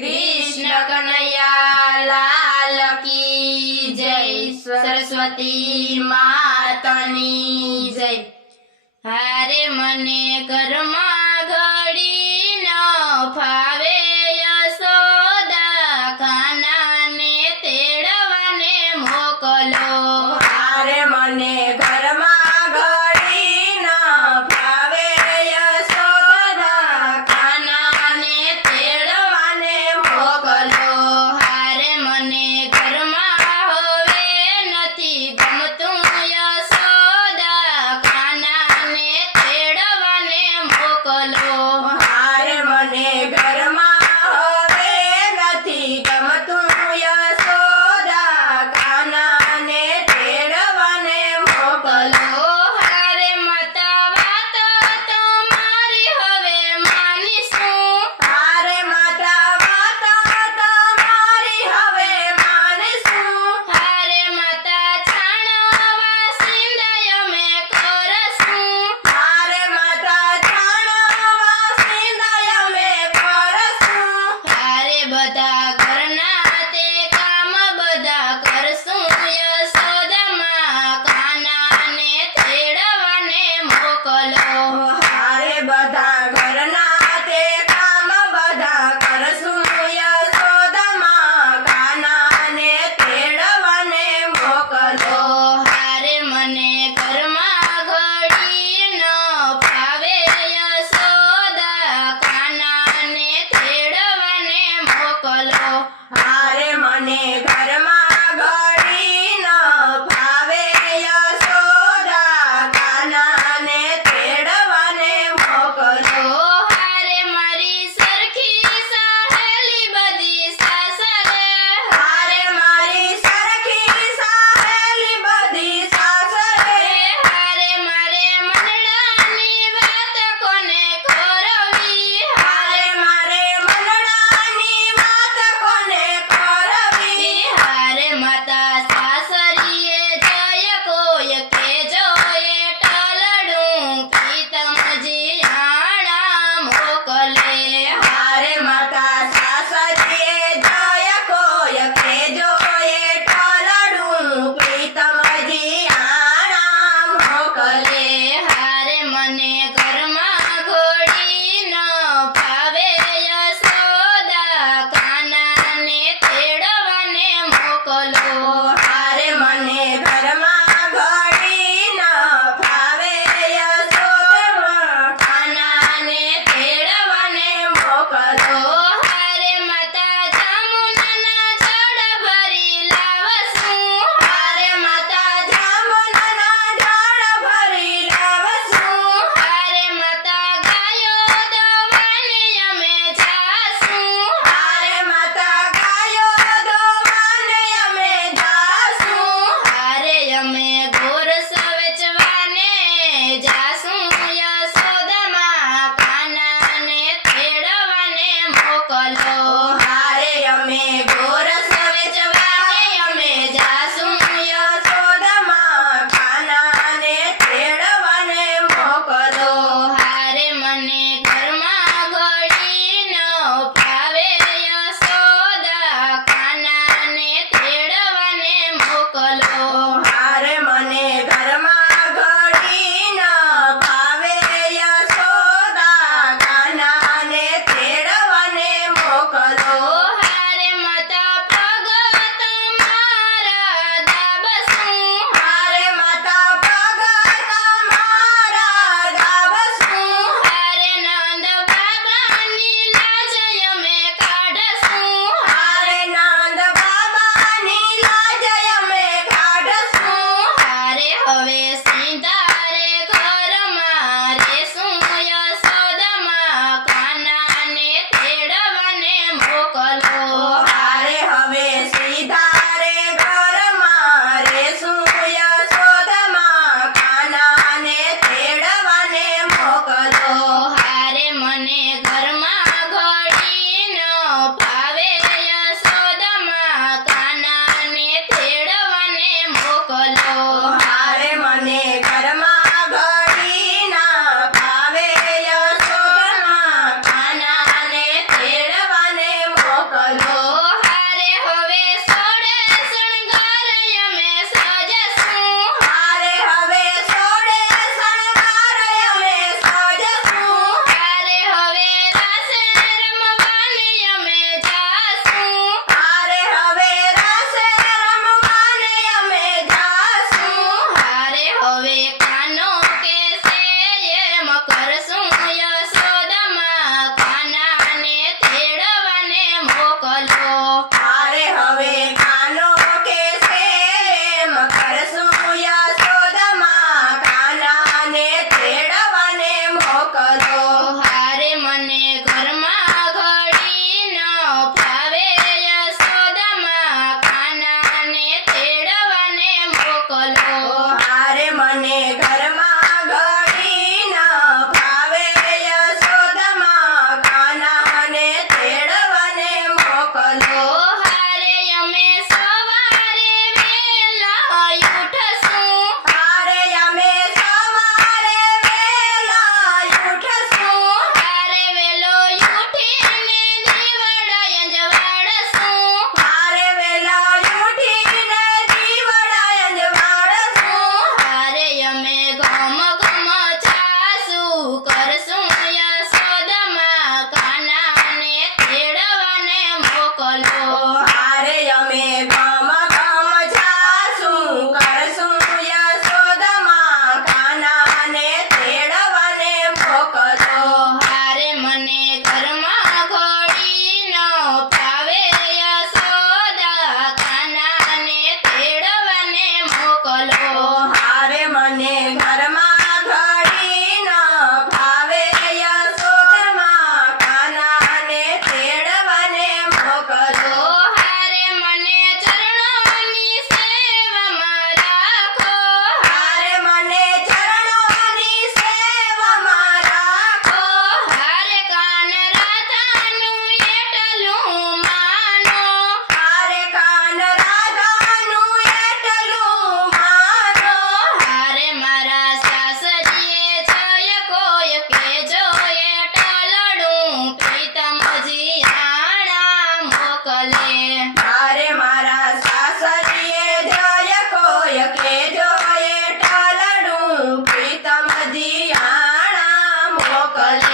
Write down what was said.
कृष्ण कन्हैया लाल की जय। सरस्वती मातनी जय। हारे मने घरमां घड़ी न फावे यशोदा खानाने तेड़वाने मोकलो। हारे मने घरमां घड़ी न फावे यशोदा खानाने तेड़वाने मोकलो। हारे मने घरमां होवे नथी गमतुं यशोदा खानाने तेड़वाने मोकलो। हारे मने घरमां होवे नथी गमतुं यशोदा कानाने तेड़वाने मोकलो। हारे माता वात तमारी हवे मानीशुं। हारे माता वात तमारी हवे मानीशुं। हारे माता छाणवा सिंधाय अमे करशुं। हारे माता छाणवा सिंधाय अमे करशुं। हारे बधा घरना ते काम बधा करशुं यशोदामां कानाने तेड़वाने मोकलो। हारे बधा घरना ते काम बधा करशुं यशोदामां कानाने तेड़वाने मोकलो। हारे मने घरमां घड़ी न फावे यशोदा कानाने तेड़वाने मोकलो। हारे मने घरमां घड़ी न फावे यशोदा कानाने तेड़वाने मोकलो। हारे मारी सरखी सहेली बधी सासरे। हारे मारी सरखी सहेली बधी सासरे। हारे मारे मनडानी वात कोने करवी। हारे मारे मनडानी वात कोने करवी। हारे माता सासरीए जय कोय के जोए टलडुं प्रीतमजी आणा मोकले। हारे माता सासरे जय कोय के जोए टलडुं प्रीतमजी आणा मोकले। हारे मने घरमां घोड़ी न फावे यशोदा कानाने तेड़वाने मोकलो। हारे मने घरमां घड़ी न फावे यशोदा कानाने तेड़वाने मोकलो। हारे माता जामुनना जड़ भरी लावसुं। हारे माता जामुनना जड़ भरी लावसुं। हारे माता गायो दवाने अमे जासुं। हारे माता गायो दोवाने अमे जासुं। हारे अमे गोरस वेचवाने जासुं यशोदामां कानाने तेड़वाने मोकलो। हारे अमे गोरस वेचवाने अमे जासुं यशोदामां कानाने तेड़वाने मोकलो। हारे मने घरमां घड़ी न फावे यशोदा कानाने तेड़वाने मोकलो। हारे मने घरमां घड़ी न फावे यशोदा कानाने तेड़वाने मोकलो। हारे माता पग तमारा दाबसुं। हारे माता पग तमारा दाबसुं। हारे नंद बाबानी लाज अमे काढसुं। हारे नंद बाबानी लाज अमे काढसुं। हारे हवे सिंधारे घरमां रेसुं यशोदामां कानाने तेड़वाने मोकलो। કલા